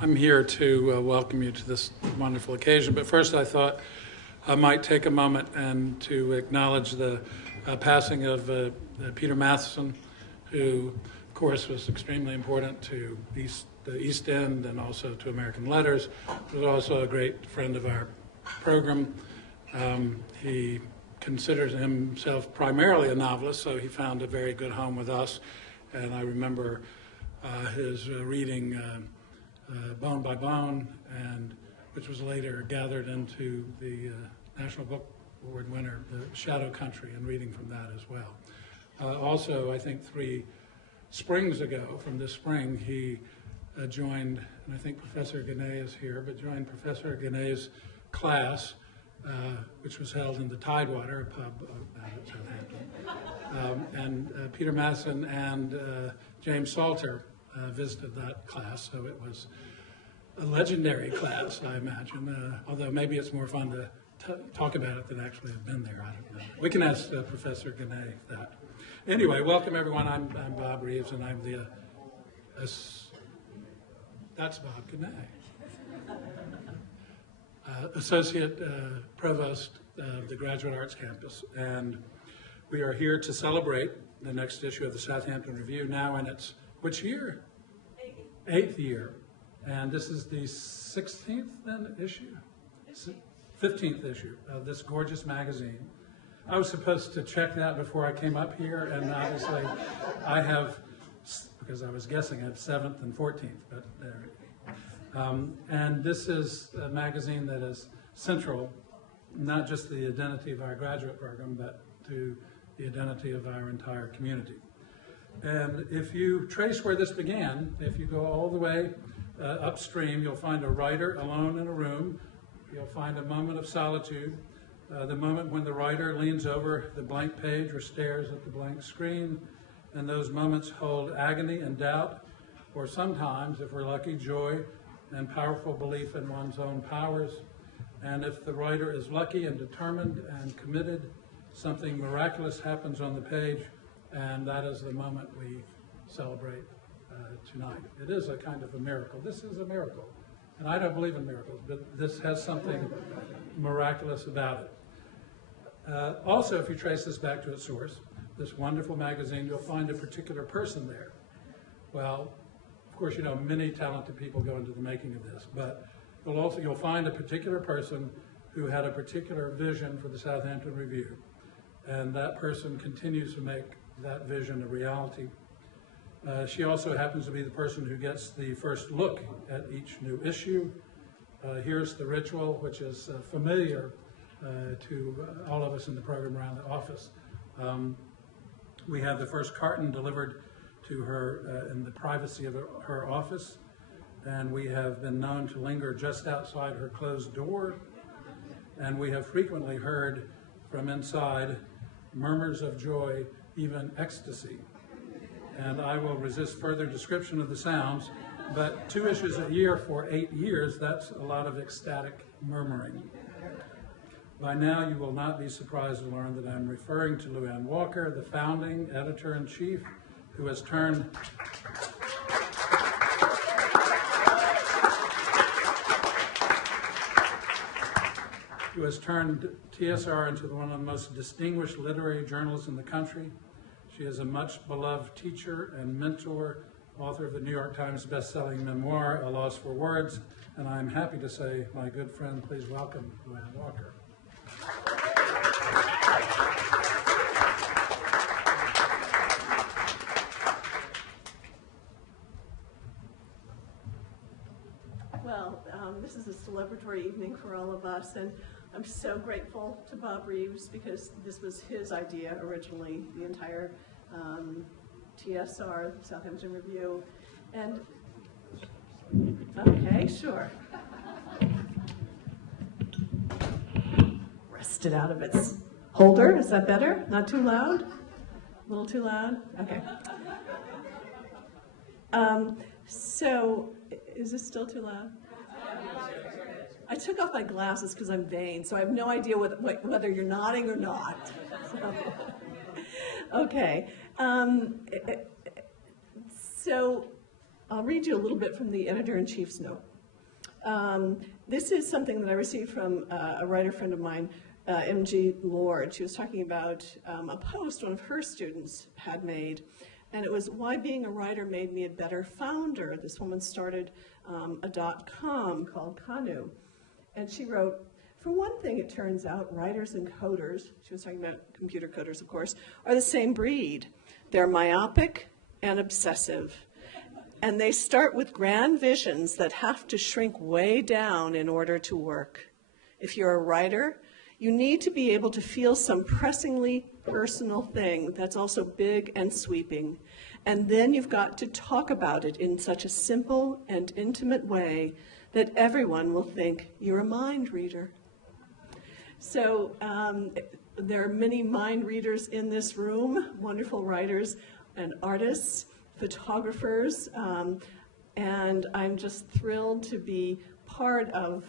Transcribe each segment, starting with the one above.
I'm here to welcome you to this wonderful occasion. But first, I thought I might take a moment and to acknowledge the passing of Peter Matheson, who, of course, was extremely important to the East End and also to American Letters. He was also a great friend of our program. He considers himself primarily a novelist, so he found a very good home with us. And I remember his reading Bone by Bone, and which was later gathered into the National Book Award winner, The Shadow Country, and reading from that as well. Also, I think 3 springs ago, from this spring, he joined, and I think Professor Ganay is here, but joined Professor Ganay's class, which was held in the Tidewater, a pub at Southampton. And Peter Matheson and James Salter visited that class, so it was a legendary class, I imagine, although maybe it's more fun to talk about it than actually have been there. I don't know. We can ask Professor Ganay that. Anyway, welcome everyone. I'm Bob Reeves, and I'm the that's Bob Ganay, Associate Provost of the Graduate Arts Campus. And we are here to celebrate the next issue of the Southampton Review, now in its, which year? 8th year. And this is the 16th then issue? 15th issue of this gorgeous magazine. I was supposed to check that before I came up here, and obviously I have, because I was guessing, I have 7th and 14th, but there. And this is a magazine that is central, not just the identity of our graduate program, but to the identity of our entire community. And if you trace where this began, if you go all the way upstream, you'll find a writer alone in a room. You'll find a moment of solitude, the moment when the writer leans over the blank page or stares at the blank screen. And those moments hold agony and doubt, or sometimes, if we're lucky, joy and powerful belief in one's own powers. And if the writer is lucky and determined and committed, something miraculous happens on the page, and that is the moment we celebrate tonight. It is a kind of a miracle. This is a miracle. And I don't believe in miracles, but this has something miraculous about it. Also, if you trace this back to its source, this wonderful magazine, you'll find a particular person there. Well, of course, you know, many talented people go into the making of this, but you'll find a particular person who had a particular vision for the Southampton Review, and that person continues to make that vision a reality. She also happens to be the person who gets the first look at each new issue. Here's the ritual, which is familiar to all of us in the program around the office. We have the first carton delivered to her in the privacy of her office, and we have been known to linger just outside her closed door, and we have frequently heard from inside murmurs of joy, even ecstasy. And I will resist further description of the sounds, but 2 issues a year for 8 years, that's a lot of ecstatic murmuring. By now, you will not be surprised to learn that I'm referring to Lou Anne Walker, the founding editor-in-chief, who has turned TSR into one of the most distinguished literary journalists in the country. She is a much beloved teacher and mentor, author of the New York Times best-selling memoir, A Loss for Words, and I'm happy to say, my good friend, please welcome Lou Anne Walker. Well, this is a celebratory evening for all of us, and I'm so grateful to Bob Reeves because this was his idea originally, the entire TSR, Southampton Review. And, okay, sure. Wrest it out of its holder. Is that better? Not too loud? A little too loud? Okay. So, is this still too loud? I took off my glasses because I'm vain, so I have no idea whether you're nodding or not. So, okay. So I'll read you a little bit from the editor-in-chief's note. This is something that I received from a writer friend of mine, M.G. Lord. She was talking about a post one of her students had made, and it was why being a writer made me a better founder. This woman started a .com called Kanu, and she wrote, for one thing, it turns out writers and coders, she was talking about computer coders, of course, are the same breed. They're myopic and obsessive. And they start with grand visions that have to shrink way down in order to work. If you're a writer, you need to be able to feel some pressingly personal thing that's also big and sweeping. And then you've got to talk about it in such a simple and intimate way that everyone will think you're a mind reader. So there are many mind readers in this room, wonderful writers and artists, photographers, and I'm just thrilled to be part of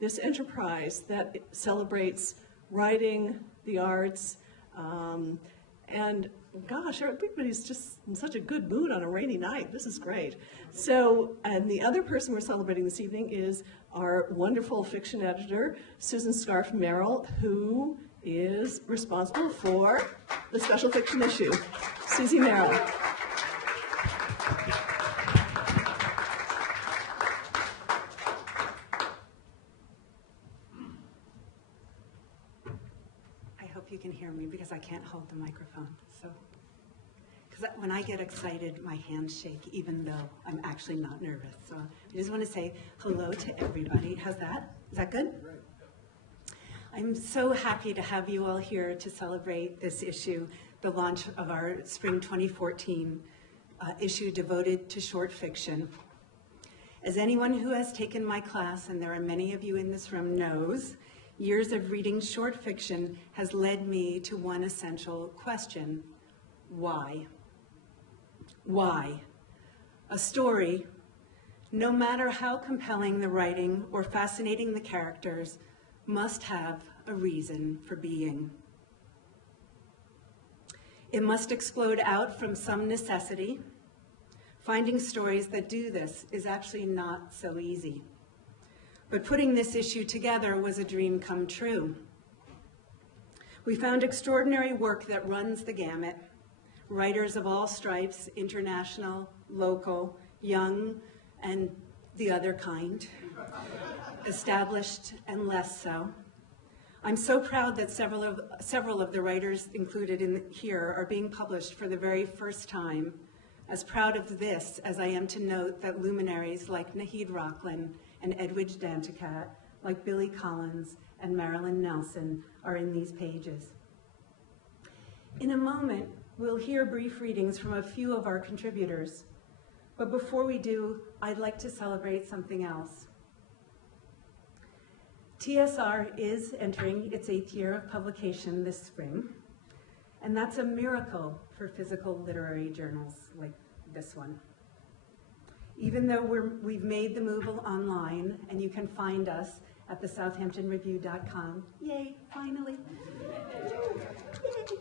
this enterprise that celebrates writing, the arts, and gosh, everybody's just in such a good mood on a rainy night. This is great. So, and the other person we're celebrating this evening is our wonderful fiction editor, Susan Scarf Merrill, who is responsible for the special fiction issue. Susie Merrill. You can hear me because I can't hold the microphone. So, because when I get excited, my hands shake, even though I'm actually not nervous. So I just want to say hello to everybody. How's that? Is that good? I'm so happy to have you all here to celebrate this issue, the launch of our Spring 2014 issue devoted to short fiction. As anyone who has taken my class, and there are many of you in this room, knows, years of reading short fiction has led me to one essential question: why? Why? A story, no matter how compelling the writing or fascinating the characters, must have a reason for being. It must explode out from some necessity. Finding stories that do this is actually not so easy. But putting this issue together was a dream come true. We found extraordinary work that runs the gamut. Writers of all stripes, international, local, young, and the other kind, established and less so. I'm so proud that several of the writers included in here are being published for the very first time. As proud of this as I am to note that luminaries like Naheed Rockland and Edwidge Danticat, like Billy Collins and Marilyn Nelson, are in these pages. In a moment, we'll hear brief readings from a few of our contributors. But before we do, I'd like to celebrate something else. TSR is entering its 8th year of publication this spring, and that's a miracle for physical literary journals like this one. Even though we've made the move online, and you can find us at the southamptonreview.com. Yay, finally. Yay.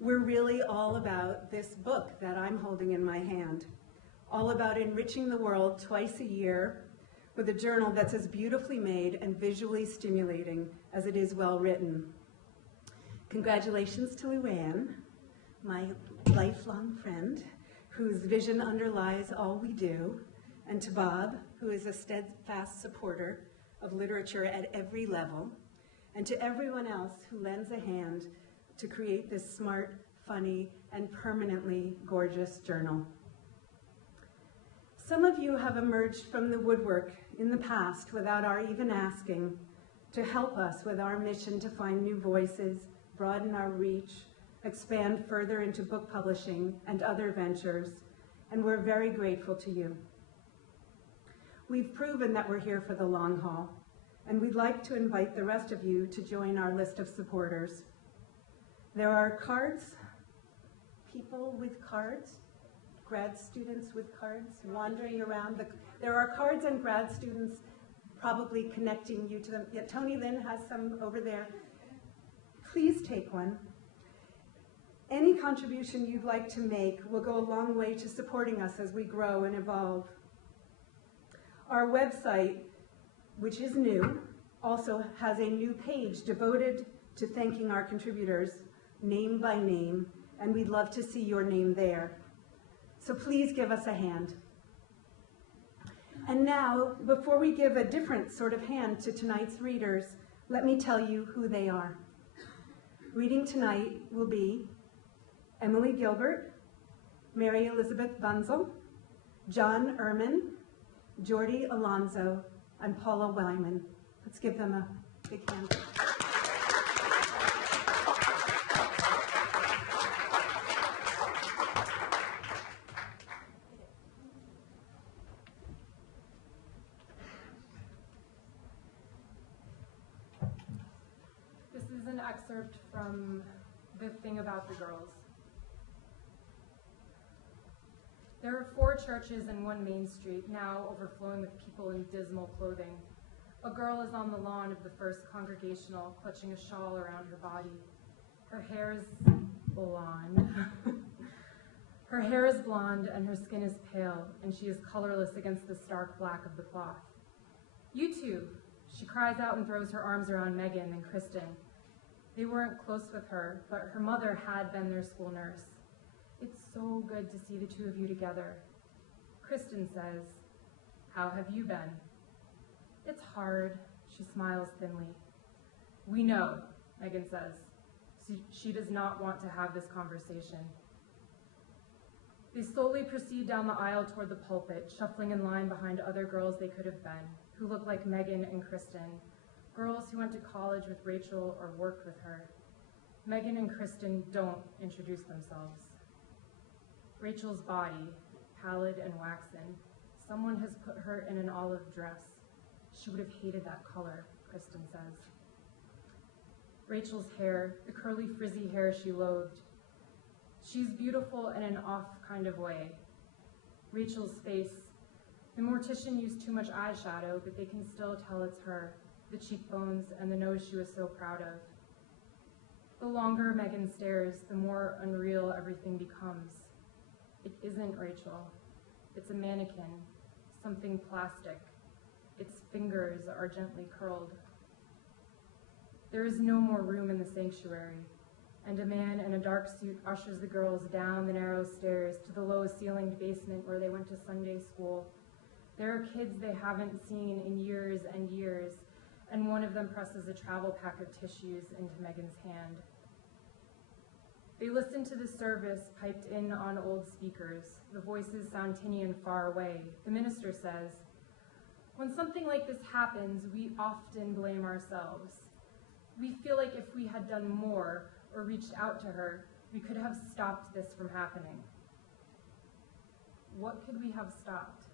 We're really all about this book that I'm holding in my hand, all about enriching the world twice a year with a journal that's as beautifully made and visually stimulating as it is well written. Congratulations to Luann, my lifelong friend, whose vision underlies all we do, and to Bob, who is a steadfast supporter of literature at every level, and to everyone else who lends a hand to create this smart, funny, and permanently gorgeous journal. Some of you have emerged from the woodwork in the past without our even asking to help us with our mission to find new voices, broaden our reach, expand further into book publishing and other ventures, and we're very grateful to you. We've proven that we're here for the long haul, and we'd like to invite the rest of you to join our list of supporters. There are cards, people with cards, grad students with cards wandering around. There are cards and grad students probably connecting you to them. Yeah, Tony Lynn has some over there. Please take one. Any contribution you'd like to make will go a long way to supporting us as we grow and evolve. Our website, which is new, also has a new page devoted to thanking our contributors, name by name, and we'd love to see your name there. So please give us a hand. And now, before we give a different sort of hand to tonight's readers, let me tell you who they are. Reading tonight will be Emily Gilbert, Mary Elizabeth Bunzel, John Ehrman, Jordi Alonso, and Paula Wyman. Let's give them a big hand. This is an excerpt from The Thing About the Girls. There are 4 churches and 1 main street, now overflowing with people in dismal clothing. A girl is on the lawn of the first congregational, clutching a shawl around her body. Her hair is blonde. Her hair is blonde and her skin is pale, and she is colorless against the stark black of the cloth. You two, she cries out and throws her arms around Megan and Kristen. They weren't close with her, but her mother had been their school nurse. It's so good to see the 2 of you together. Kristen says, "How have you been?" "It's hard," she smiles thinly. "We know," Megan says. She does not want to have this conversation. They slowly proceed down the aisle toward the pulpit, shuffling in line behind other girls they could have been, who look like Megan and Kristen, girls who went to college with Rachel or worked with her. Megan and Kristen don't introduce themselves. Rachel's body, pallid and waxen. Someone has put her in an olive dress. She would have hated that color, Kristen says. Rachel's hair, the curly, frizzy hair she loathed. She's beautiful in an off kind of way. Rachel's face, the mortician used too much eyeshadow, but they can still tell it's her, the cheekbones and the nose she was so proud of. The longer Megan stares, the more unreal everything becomes. It isn't Rachel. It's a mannequin, something plastic. Its fingers are gently curled. There is no more room in the sanctuary, and a man in a dark suit ushers the girls down the narrow stairs to the low-ceilinged basement where they went to Sunday school. There are kids they haven't seen in years and years, and one of them presses a travel pack of tissues into Megan's hand. They listen to the service piped in on old speakers. The voices sound tinny and far away. The minister says, "When something like this happens, we often blame ourselves. We feel like if we had done more or reached out to her, we could have stopped this from happening." What could we have stopped?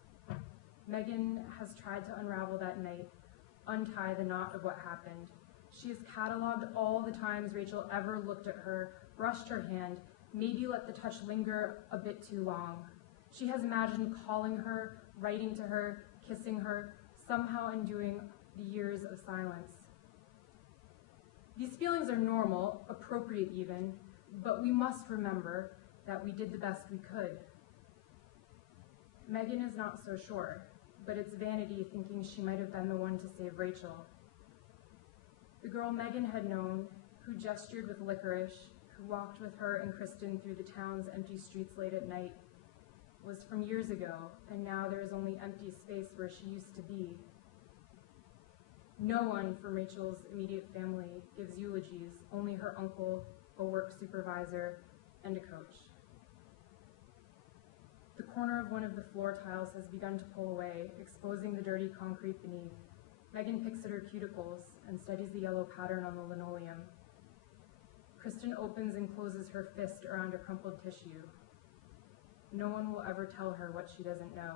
Megan has tried to unravel that night, untie the knot of what happened. She has cataloged all the times Rachel ever looked at her, brushed her hand, maybe let the touch linger a bit too long. She has imagined calling her, writing to her, kissing her, somehow undoing the years of silence. These feelings are normal, appropriate even, but we must remember that we did the best we could. Megan is not so sure, but it's vanity thinking she might have been the one to save Rachel. The girl Megan had known, who gestured with licorice, who walked with her and Kristen through the town's empty streets late at night, was from years ago, and now there is only empty space where she used to be. No one from Rachel's immediate family gives eulogies, only her uncle, a work supervisor, and a coach. The corner of one of the floor tiles has begun to pull away, exposing the dirty concrete beneath. Megan picks at her cuticles and studies the yellow pattern on the linoleum. Kristen opens and closes her fist around a crumpled tissue. No one will ever tell her what she doesn't know.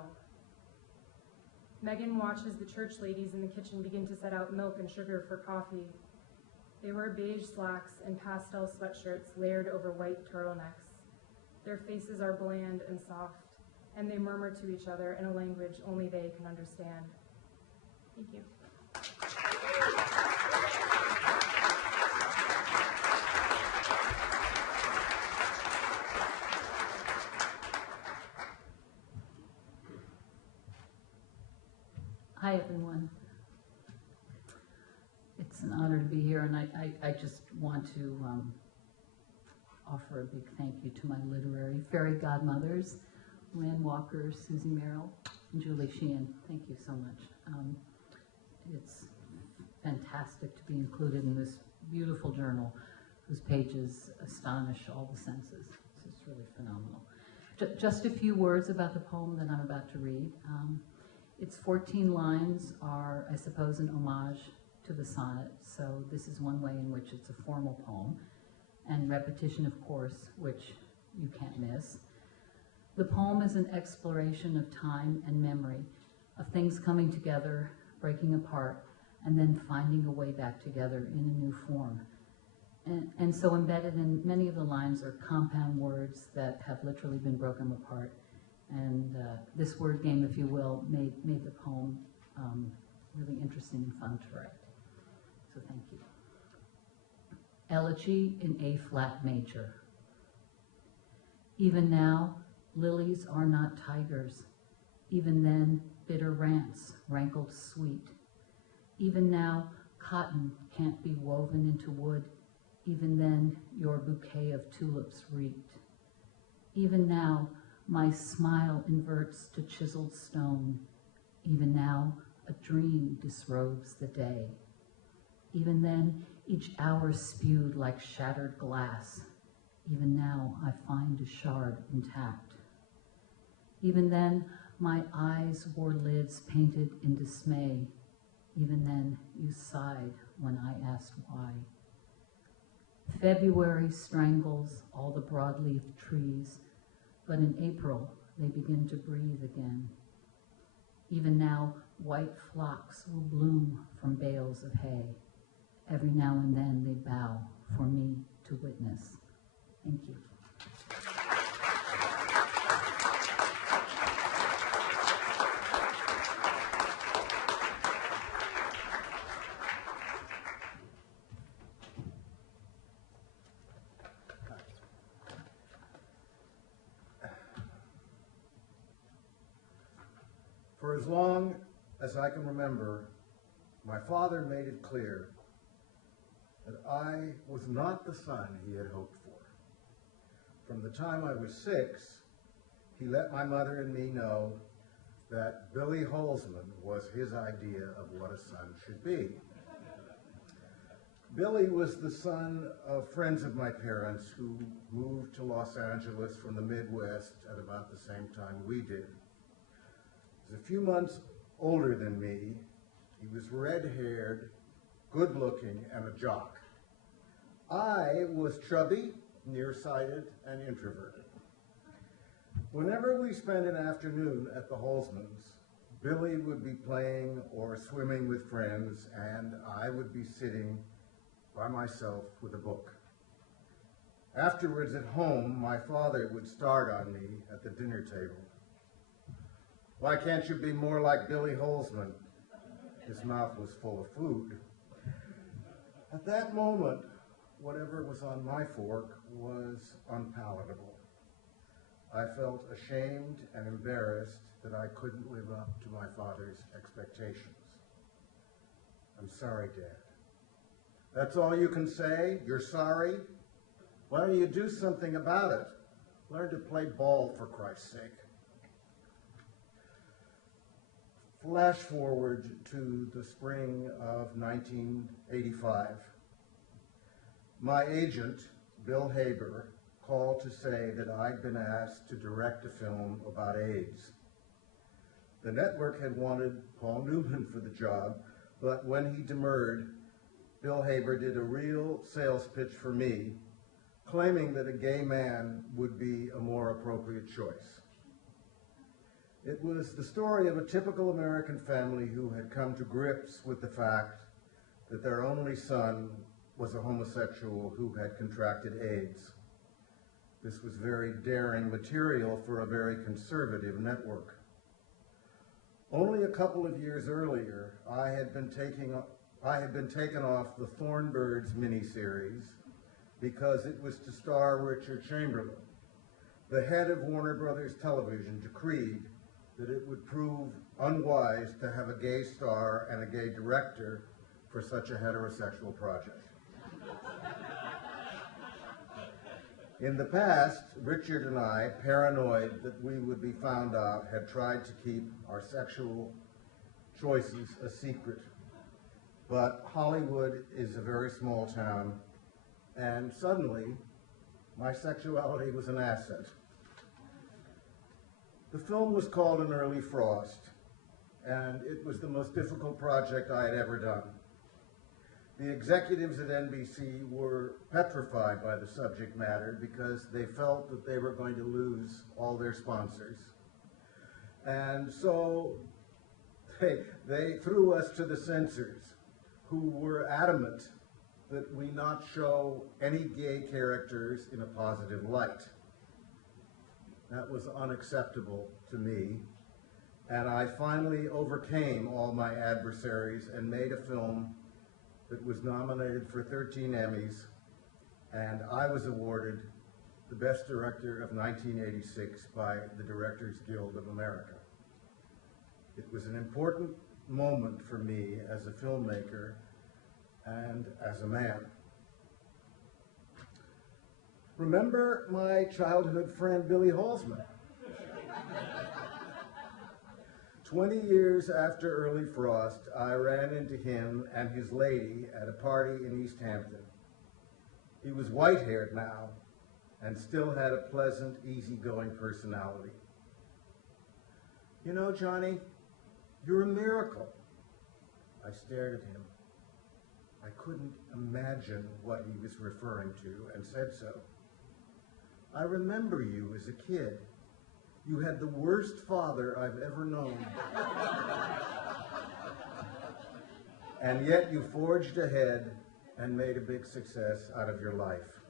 Megan watches the church ladies in the kitchen begin to set out milk and sugar for coffee. They wear beige slacks and pastel sweatshirts layered over white turtlenecks. Their faces are bland and soft, and they murmur to each other in a language only they can understand. Thank you. Hi, everyone. It's an honor to be here, and I just want to offer a big thank you to my literary fairy godmothers, Lynn Walker, Susie Merrill, and Julie Sheehan. Thank you so much. It's fantastic to be included in this beautiful journal whose pages astonish all the senses. It's really phenomenal. Just a few words about the poem that I'm about to read. Its 14 lines are, I suppose, an homage to the sonnet, so this is one way in which it's a formal poem, and repetition, of course, which you can't miss. The poem is an exploration of time and memory, of things coming together, breaking apart, and then finding a way back together in a new form. And so embedded in many of the lines are compound words that have literally been broken apart. And this word game, if you will, made the poem really interesting and fun to write. So thank you. Elegy in A-flat major. Even now, lilies are not tigers. Even then, bitter rants rankled sweet. Even now, cotton can't be woven into wood. Even then, your bouquet of tulips reeked. Even now, my smile inverts to chiseled stone. Even now, a dream disrobes the day. Even then, each hour spewed like shattered glass. Even now, I find a shard intact. Even then, my eyes wore lids painted in dismay. Even then, you sighed when I asked why. February strangles all the broad-leaved trees, but in April they begin to breathe again. Even now, white phlox will bloom from bales of hay. Every now and then they bow for me to witness. Thank you. For as long as I can remember, my father made it clear that I was not the son he had hoped for. From the time I was 6, he let my mother and me know that Billy Holzman was his idea of what a son should be. Billy was the son of friends of my parents who moved to Los Angeles from the Midwest at about the same time we did. He was a few months older than me. He was red-haired, good-looking, and a jock. I was chubby, nearsighted, and introverted. Whenever we spent an afternoon at the Holzmans, Billy would be playing or swimming with friends, and I would be sitting by myself with a book. Afterwards at home, my father would start on me at the dinner table. "Why can't you be more like Billy Holzman?" His mouth was full of food. At that moment, whatever was on my fork was unpalatable. I felt ashamed and embarrassed that I couldn't live up to my father's expectations. "I'm sorry, Dad." "That's all you can say? You're sorry? Why don't you do something about it? Learn to play ball, for Christ's sake." Flash forward to the spring of 1985. My agent, Bill Haber, called to say that I'd been asked to direct a film about AIDS. The network had wanted Paul Newman for the job, but when he demurred, Bill Haber did a real sales pitch for me, claiming that a gay man would be a more appropriate choice. It was the story of a typical American family who had come to grips with the fact that their only son was a homosexual who had contracted AIDS. This was very daring material for a very conservative network. Only a couple of years earlier, I had been taken off the Thornbirds miniseries because it was to star Richard Chamberlain. The head of Warner Brothers Television decreed that it would prove unwise to have a gay star and a gay director for such a heterosexual project. In the past, Richard and I, paranoid that we would be found out, had tried to keep our sexual choices a secret. But Hollywood is a very small town, and suddenly, my sexuality was an asset. The film was called An Early Frost, and it was the most difficult project I had ever done. The executives at NBC were petrified by the subject matter because they felt that they were going to lose all their sponsors. And so they threw us to the censors, who were adamant that we not show any gay characters in a positive light. That was unacceptable to me, and I finally overcame all my adversaries and made a film that was nominated for 13 Emmys, and I was awarded the Best Director of 1986 by the Directors Guild of America. It was an important moment for me as a filmmaker and as a man. Remember my childhood friend Billy Halsman? 20 years after Early Frost, I ran into him and his lady at a party in East Hampton. He was white-haired now and still had a pleasant, easygoing personality. "You know, Johnny, you're a miracle." I stared at him. I couldn't imagine what he was referring to and said so. "I remember you as a kid. You had the worst father I've ever known. And yet you forged ahead and made a big success out of your life.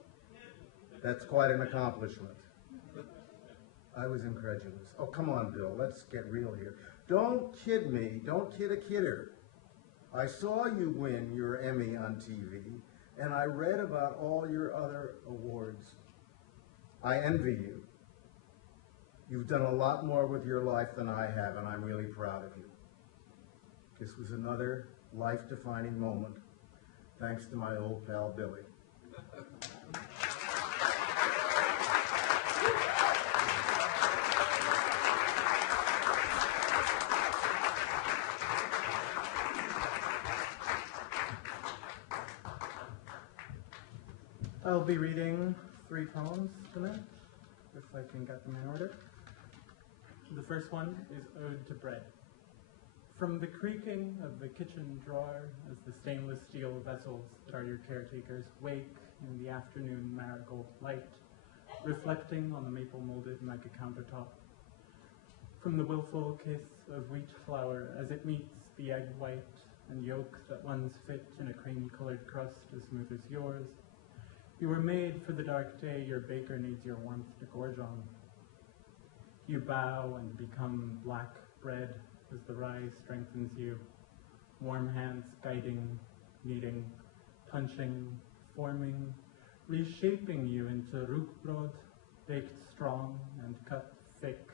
That's quite an accomplishment." I was incredulous. "Oh, come on, Bill, let's get real here. Don't kid me. Don't kid a kidder. I saw you win your Emmy on TV, and I read about all your other awards. I envy you. You've done a lot more with your life than I have, and I'm really proud of you." This was another life-defining moment, thanks to my old pal Billy. I'll be reading 3 poems tonight, if I can get them in order. The first one is Ode to Bread. From the creaking of the kitchen drawer as the stainless steel vessels that are your caretakers wake in the afternoon marigold light, reflecting on the maple molded mica countertop. From the willful kiss of wheat flour as it meets the egg white and yolk that once fit in a cream-colored crust as smooth as yours. You were made for the dark day your baker needs your warmth to gorge on. You bow and become black bread as the rye strengthens you, warm hands guiding, kneading, punching, forming, reshaping you into rugbrod, baked strong and cut thick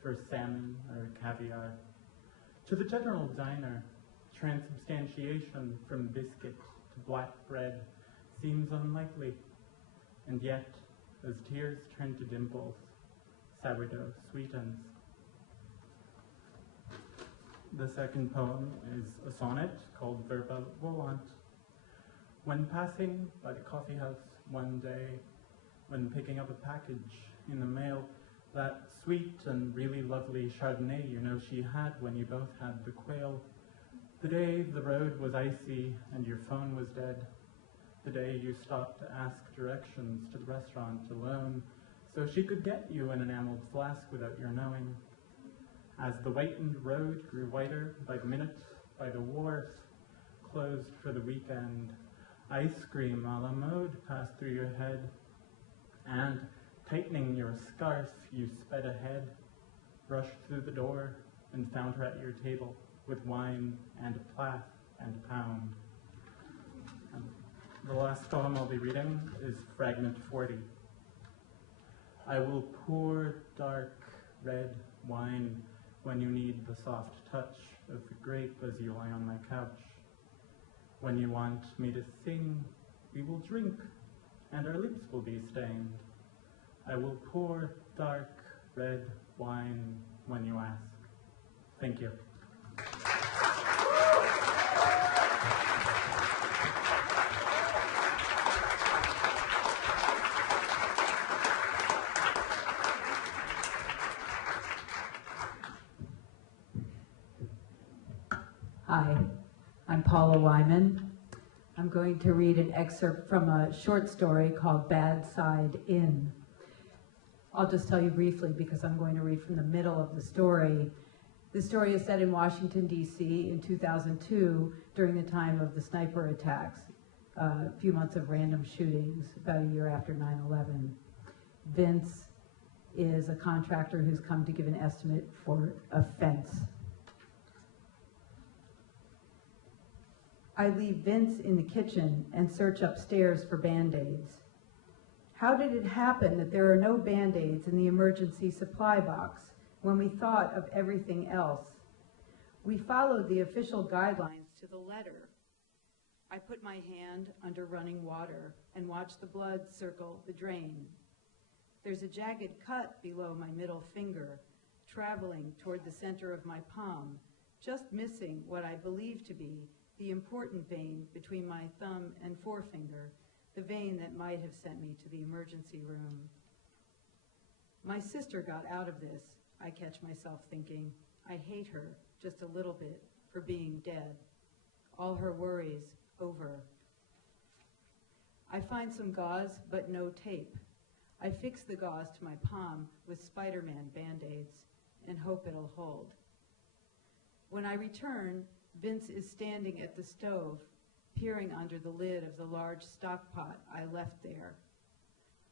for salmon or caviar. To the general diner, transubstantiation from biscuit to black bread seems unlikely, and yet, as tears turn to dimples, sourdough sweetens. The second poem is a sonnet called Verba Volant. When passing by the coffee house one day, when picking up a package in the mail, that sweet and really lovely Chardonnay you know she had when you both had the quail, the day the road was icy and your phone was dead, the day you stopped to ask directions to the restaurant alone so she could get you an enameled flask without your knowing. As the whitened road grew whiter by the minute, by the wharf, closed for the weekend, ice cream a la mode passed through your head, and, tightening your scarf, you sped ahead, rushed through the door, and found her at your table with wine and a plath and a pound. The last poem I'll be reading is Fragment 40. I will pour dark red wine when you need the soft touch of the grape as you lie on my couch. When you want me to sing, we will drink, and our lips will be stained. I will pour dark red wine when you ask. Thank you. Hi, I'm Paula Wyman. I'm going to read an excerpt from a short story called Bad Side In. I'll just tell you briefly because I'm going to read from the middle of the story. The story is set in Washington, D.C. in 2002 during the time of the sniper attacks, a few months of random shootings about a year after 9/11. Vince is a contractor who's come to give an estimate for a fence. I leave Vince in the kitchen and search upstairs for Band-Aids. How did it happen that there are no Band-Aids in the emergency supply box when we thought of everything else? We followed the official guidelines to the letter. I put my hand under running water and watch the blood circle the drain. There's a jagged cut below my middle finger, traveling toward the center of my palm, just missing what I believe to be the important vein between my thumb and forefinger, the vein that might have sent me to the emergency room. My sister got out of this, I catch myself thinking. I hate her just a little bit for being dead. All her worries over. I find some gauze, but no tape. I fix the gauze to my palm with Spider-Man Band-Aids and hope it'll hold. When I return, Vince is standing at the stove, peering under the lid of the large stock pot I left there.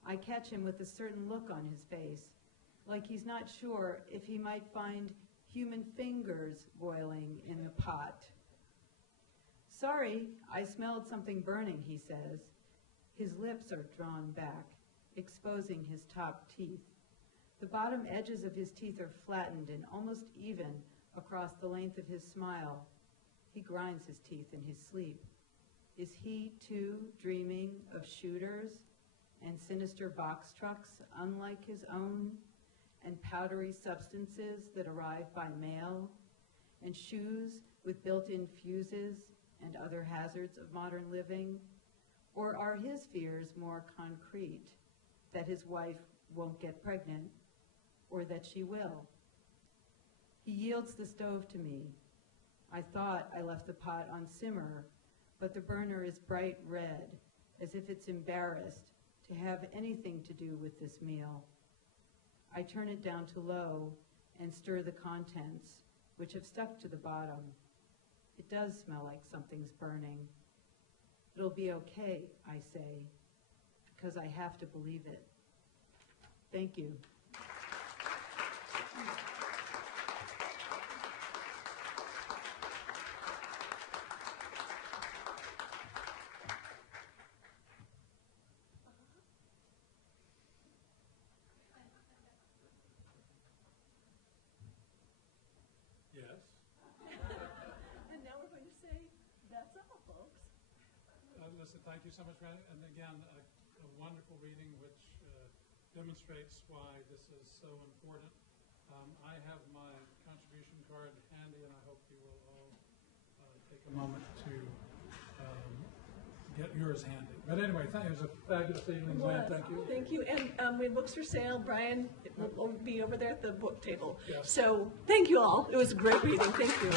I catch him with a certain look on his face, like he's not sure if he might find human fingers boiling in the pot. Sorry, I smelled something burning, he says. His lips are drawn back, exposing his top teeth. The bottom edges of his teeth are flattened and almost even across the length of his smile. He grinds his teeth in his sleep. Is he, too, dreaming of shooters and sinister box trucks unlike his own, and powdery substances that arrive by mail, and shoes with built-in fuses and other hazards of modern living? Or are his fears more concrete, that his wife won't get pregnant, or that she will? He yields the stove to me. I thought I left the pot on simmer, but the burner is bright red, as if it's embarrassed to have anything to do with this meal. I turn it down to low and stir the contents, which have stuck to the bottom. It does smell like something's burning. It'll be okay, I say, because I have to believe it. Thank you. Yes. And now we're going to say, that's all, folks. Listen, thank you so much, Randy. And again, a wonderful reading which demonstrates why this is so important. I have my contribution card handy, and I hope you will all take a moment to get yours handy. But anyway, it was a fabulous evening, Lynn. Thank you. Thank you. And we have books for sale. Brian will be over there at the book table. Yes. So thank you all. It was a great reading. Thank you.